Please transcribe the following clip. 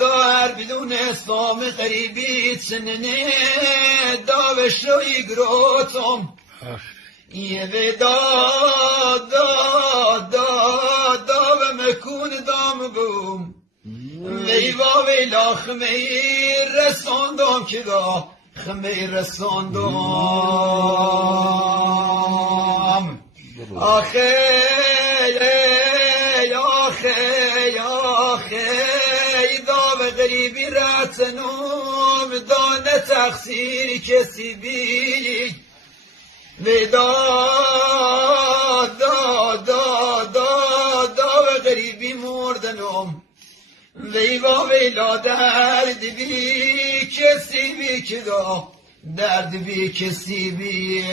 در بدون اسلام غریبی چننه دا شوی گروتم یه دا و مکون دام بوم ویوا ویلا خمیر رساندم که دا خمیر رساندم آخه دا و غریبی رتنم دانه تقصیر کسی بی دا و غریبی مردنم ویوا ویلا درد بی کسی بی که دا درد بی کسی بی